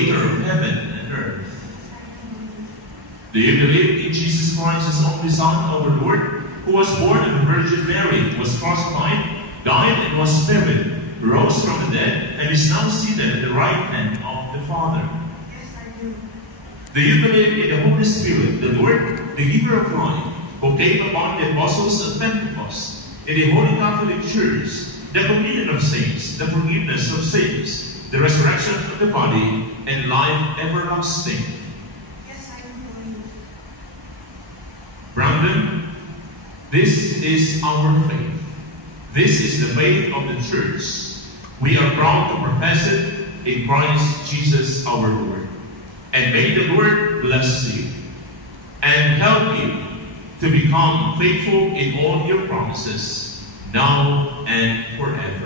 Creator of heaven and earth. Do you believe in Jesus Christ, His only Son, our Lord, who was born of the Virgin Mary, was crucified, died, and was buried, rose from the dead, and is now seated at the right hand of the Father? Yes, I do. Do you believe in the Holy Spirit, the Lord, the giver of life, who came upon the apostles at Pentecost, in the Holy Catholic Church, the communion of saints, the forgiveness of sins, the resurrection of the body, and life everlasting? Yes, I do believe. Brandon, this is our faith. This is the faith of the Church. We are proud to profess it in Christ Jesus our Lord. And may the Lord bless you and help you to become faithful in all your promises, now and forever.